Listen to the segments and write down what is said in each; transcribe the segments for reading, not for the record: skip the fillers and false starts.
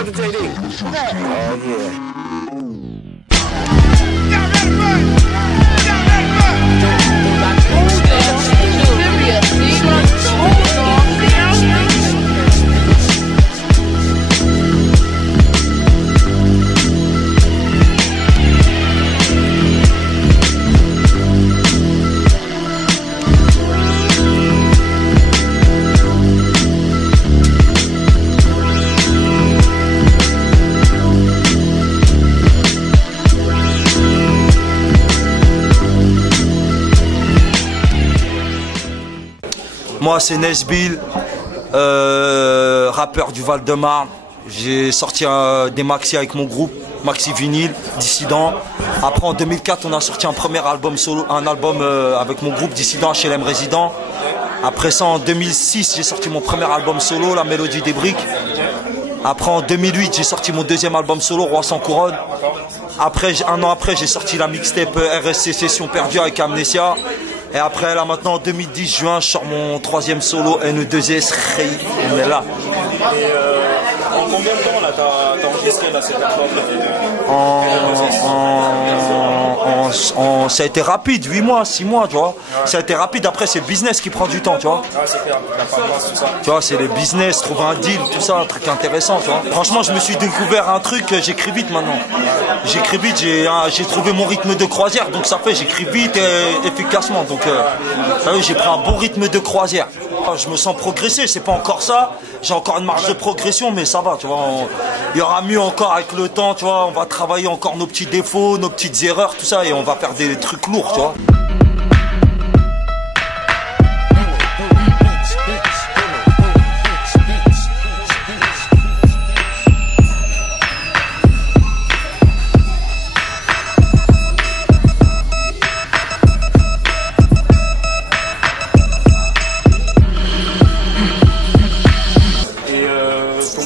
What's up, JD? Oh, yeah. Moi c'est Nesbill, rappeur du Val-de-Marne. J'ai sorti des maxi avec mon groupe, Maxi Vinyle, Dissident. Après en 2004 on a sorti un premier album solo, un album avec mon groupe Dissident, HLM Résident. Après ça en 2006 j'ai sorti mon premier album solo, La Mélodie des Briques. Après en 2008 j'ai sorti mon deuxième album solo, Roi sans couronne. Après, un an après j'ai sorti la mixtape RSC Session Perdue avec Amnesia. Et après, là maintenant, en 2010, juin, je sors mon troisième solo, NE2S, on est là. Et en combien de temps, là, t'as enregistré là, cet album ça a été rapide, 8 mois, 6 mois, tu vois. Ouais. Ça a été rapide, après, c'est le business qui prend du temps, tu vois. Ah, c'est clair, la patience, tout ça. Tu vois, c'est le business, trouver un deal, tout ça, un truc intéressant, tu vois. Franchement, je me suis découvert un truc, j'écris vite maintenant. J'écris vite, j'ai trouvé mon rythme de croisière, donc ça fait, j'écris vite et efficacement. Donc, j'ai pris un bon rythme de croisière. Je me sens progresser, c'est pas encore ça. J'ai encore une marge de progression, mais ça va, tu vois. Il y aura mieux encore avec le temps, tu vois. On va travailler encore nos petits défauts, nos petites erreurs, tout ça, et on va faire des trucs lourds, tu vois.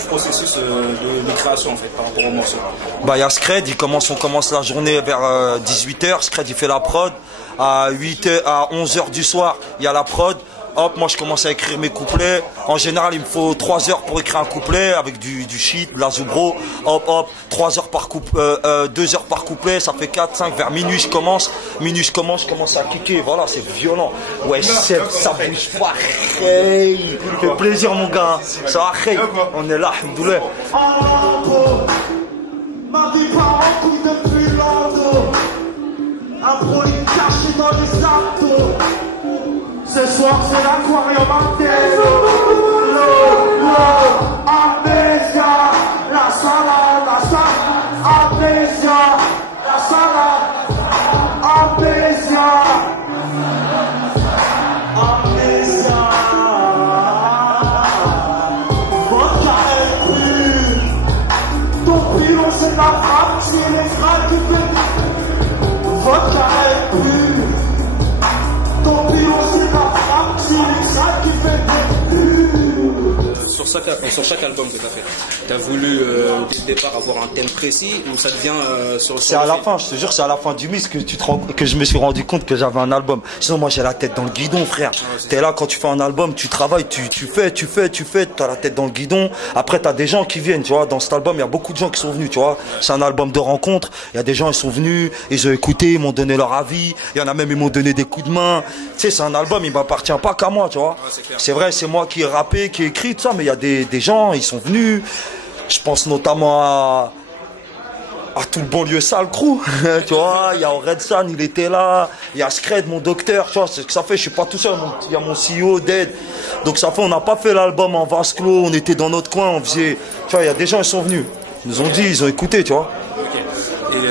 Processus de création en fait par rapport au morceau. Bah il y a Scred, on commence la journée vers 18h, Scred il fait la prod, à 11h du soir, il y a la prod. Hop, moi je commence à écrire mes couplets. En général, il me faut 3 heures pour écrire un couplet avec du shit, de la zoubro. Hop, hop, 3 heures par couplet, 2 heures par couplet, ça fait 4, 5. Vers minuit, je commence. Je commence à kicker. Voilà, c'est violent. Ouais, ça bouge pas. Hey, fait plaisir, mon gars. Ça va, hey. On est là, alhamdoulilah. Ma vie part en couille depuis longtemps. Un produit caché dans les sacs. Ce soir c'est l'aquarium Mantello. Amnesia, la salade, amnesia, la salade, amnesia, amnesia. Vodka est pur. Ton pilon c'est de la frappe, c'est les frères qui fait. Vodka est pur. Ton pilon c'est de la frappe, c'est les frères qui fait. Sur chaque album que tu as fait, tu as voulu dès le départ avoir un thème précis ou ça devient sur c'est à la fin, je te jure, c'est à la fin du mix que je me suis rendu compte que j'avais un album. Sinon, moi j'ai la tête dans le guidon, frère. T'es là quand tu fais un album, tu travailles, tu fais, t'as la tête dans le guidon. Après, t'as des gens qui viennent, tu vois. Dans cet album, il y a beaucoup de gens qui sont venus, tu vois. C'est un album de rencontre. Il y a des gens, ils sont venus, ils ont écouté, ils m'ont donné leur avis. Il y en a même, ils m'ont donné des coups de main. Tu sais, c'est un album, il m'appartient pas qu'à moi, tu vois. C'est vrai, c'est moi qui ai rappé, qui ai écrit, tout ça, mais il y a des gens, ils sont venus. Je pense notamment à tout le banlieue sale crew, tu vois, il y a Red Sun, il était là, il y a Scred, mon docteur, tu vois, c'est ce que ça fait, je suis pas tout seul, il y a mon CEO, Dead, donc ça fait, on n'a pas fait l'album en vase clos, on était dans notre coin, on faisait, tu vois, il y a des gens, ils sont venus, ils nous ont dit, ils ont écouté, tu vois. Okay. Et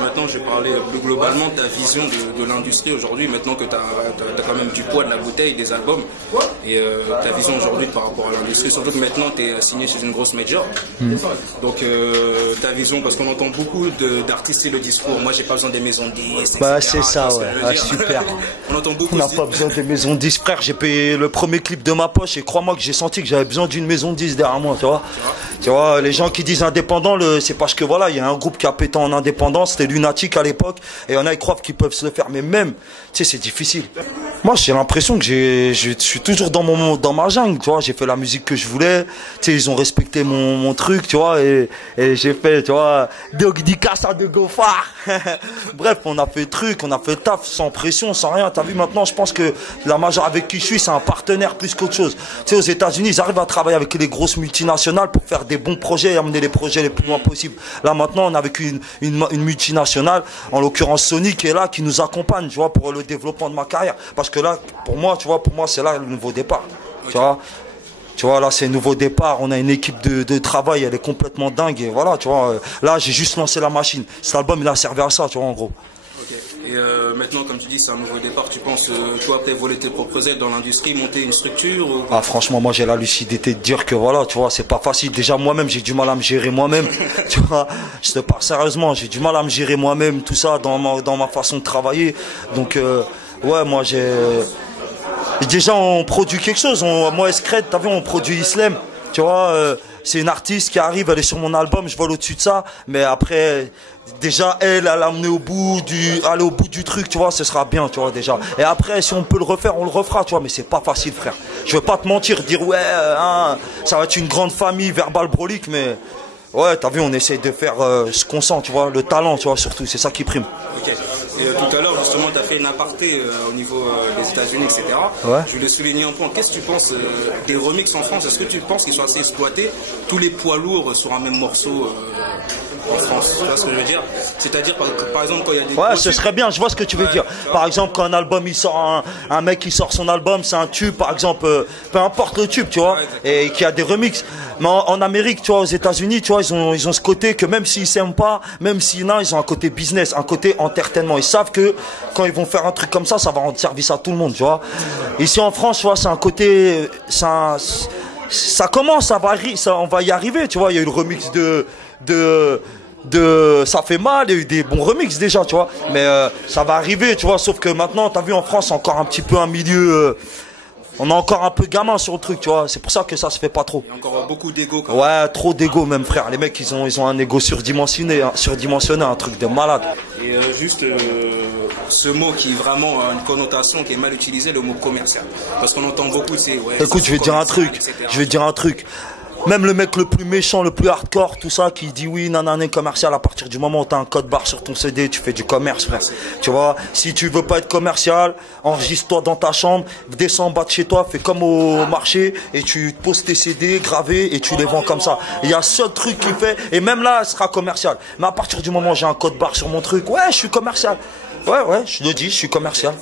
maintenant, je vais parler plus globalement de ta vision de l'industrie aujourd'hui, maintenant que tu as quand même du poids de la bouteille, des albums, et ta vision aujourd'hui par rapport à l'industrie, surtout que maintenant tu es signé chez une grosse major. Donc ta vision, parce qu'on entend beaucoup d'artistes et le discours, moi j'ai pas besoin des maisons de disques. Bah c'est ça, ouais, ah, super. On entend beaucoup. On n'a pas besoin des maisons de disques, frère, j'ai payé le premier clip de ma poche et crois-moi que j'ai senti que j'avais besoin d'une maison de disques derrière moi, tu vois. Tu vois, les gens qui disent indépendant, c'est parce que voilà, il y a un groupe qui a pété en indépendance, c'était Lunatic à l'époque, et il y en a qui croient qu'ils peuvent se le faire, mais même, tu sais, c'est difficile. Moi, j'ai l'impression que je suis toujours dans ma jungle, tu vois, j'ai fait la musique que je voulais, tu sais, ils ont respecté mon truc, tu vois, et j'ai fait, tu vois, dédicace à de Gofar. Bref, on a fait le truc, on a fait le taf, sans pression, sans rien, t'as vu, maintenant, je pense que la major avec qui je suis, c'est un partenaire plus qu'autre chose. Tu sais, aux États-Unis, ils arrivent à travailler avec les grosses multinationales pour faire des bons projets et amener les projets les plus loin possible. Là, maintenant, on a avec une multinationale, en l'occurrence Sony, qui est là, qui nous accompagne, tu vois, pour le développement de ma carrière. Parce que là, pour moi, c'est là le nouveau départ. Okay. Tu vois, là, c'est un nouveau départ. On a une équipe de travail, elle est complètement dingue. Et voilà, tu vois, là, j'ai juste lancé la machine. Cet album, il a servi à ça, tu vois, en gros. Et maintenant, comme tu dis, c'est un nouveau départ. Tu penses, toi, peut-être voler tes propres ailes dans l'industrie, monter une structure ou... Ah, franchement, moi, j'ai la lucidité de dire que voilà, tu vois, c'est pas facile. Déjà, moi-même, j'ai du mal à me gérer moi-même. Tu vois, je te parle sérieusement, j'ai du mal à me gérer moi-même, tout ça, dans ma façon de travailler. Donc, ouais, moi, déjà, on produit quelque chose. Moi, Escred, t'as vu, on produit Islam. Tu vois, c'est une artiste qui arrive, elle est sur mon album, je vole au-dessus de ça. Mais après, déjà, elle a amené aller au bout du truc, tu vois, ce sera bien, tu vois, déjà. Et après, si on peut le refaire, on le refera, tu vois, mais c'est pas facile, frère. Je veux pas te mentir, dire, ouais, ça va être une grande famille, verbal brolique, mais ouais, t'as vu, on essaye de faire ce qu'on sent, tu vois, le talent, tu vois, surtout, c'est ça qui prime. Ok. Et tout à l'heure, justement, tu as fait une aparté au niveau des États-Unis, etc. Ouais. Je voulais souligner un point. Qu'est-ce que tu penses des remixes en France? Est-ce que tu penses qu'ils sont assez exploités, tous les poids lourds sur un même morceau en France? Tu vois ce que je veux dire? C'est-à-dire, par exemple, quand il y a des... Ouais, ce serait bien, je vois ce que tu veux dire. Par exemple, quand un album, il sort, un mec qui sort son album, c'est un tube, par exemple, peu importe le tube, tu vois, et qu'il y a des remixes. Mais en Amérique, tu vois, aux États-Unis, tu vois, ils ont ce côté que même s'ils s'aiment pas, même s'ils n'ont, ils ont un côté business, un côté entertainment. Ils savent que quand ils vont faire un truc comme ça va rendre service à tout le monde, tu vois. Ici en France, tu vois, c'est un côté, ça commence, on va y arriver, tu vois. Il y a eu le remix de Ça fait mal, il y a eu des bons remixes déjà, tu vois. Mais ça va arriver, tu vois. Sauf que maintenant, t'as vu, en France, encore un petit peu un milieu... on a encore un peu gamin sur le truc, tu vois. C'est pour ça que ça se fait pas trop. Il y a encore beaucoup d'ego. Ouais, trop d'ego même, frère. Les mecs, ils ont un ego surdimensionné, un truc de malade. Et juste ce mot qui est vraiment a une connotation qui est mal utilisée, le mot commercial. Parce qu'on entend beaucoup, c'est... Ouais, écoute, je vais te dire un truc. Même le mec le plus méchant, le plus hardcore, tout ça, qui dit oui, nanana, commercial, à partir du moment où tu as un code barre sur ton CD, tu fais du commerce, frère. Tu vois, si tu veux pas être commercial, enregistre-toi dans ta chambre, descends en bas de chez toi, fais comme au marché, et tu poses tes CD gravés et tu les vends comme ça. Il y a ce truc qui fait, et même là, elle sera commercial. Mais à partir du moment où j'ai un code barre sur mon truc, ouais, je suis commercial. Ouais, je le dis, je suis commercial.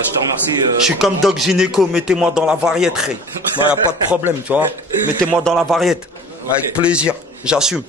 Je te remercie. Je suis comme Doc Gynéco, mettez-moi dans la variette, Ray. Il n'y a pas de problème, tu vois. Mettez-moi dans la variette. Okay. Avec plaisir, j'assume.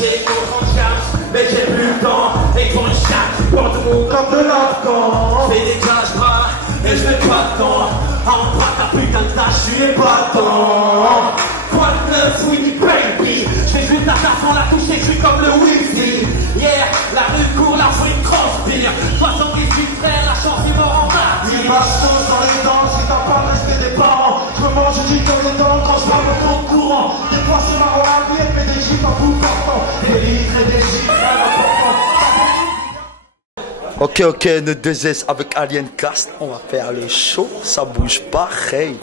J'ai les gros charges, mais j'ai plus le temps. Et pour une chatte, pour tout le monde comme de l'afghan. Fais des caches bras, et je mets pas de temps. En bas ta putain de tâche, je suis épatant. Quoi de neuf, Winnie baby. Je fais juste à ta fond la touche et je suis comme le Wi-Fi. Yeah, la rue court, la rue transpire. 78 frères, la chance il me rend martyr. Ma chance dans les dents, si t'as pas le respect des parents. Je me mange une dans les dents quand je parle au courant. Des fois c'est marrant la vie, mais des chiffres en bout partant. Des litres et des chiffres à Ok, ne 2S avec Alien Cast, on va faire le show, ça bouge pas, hey.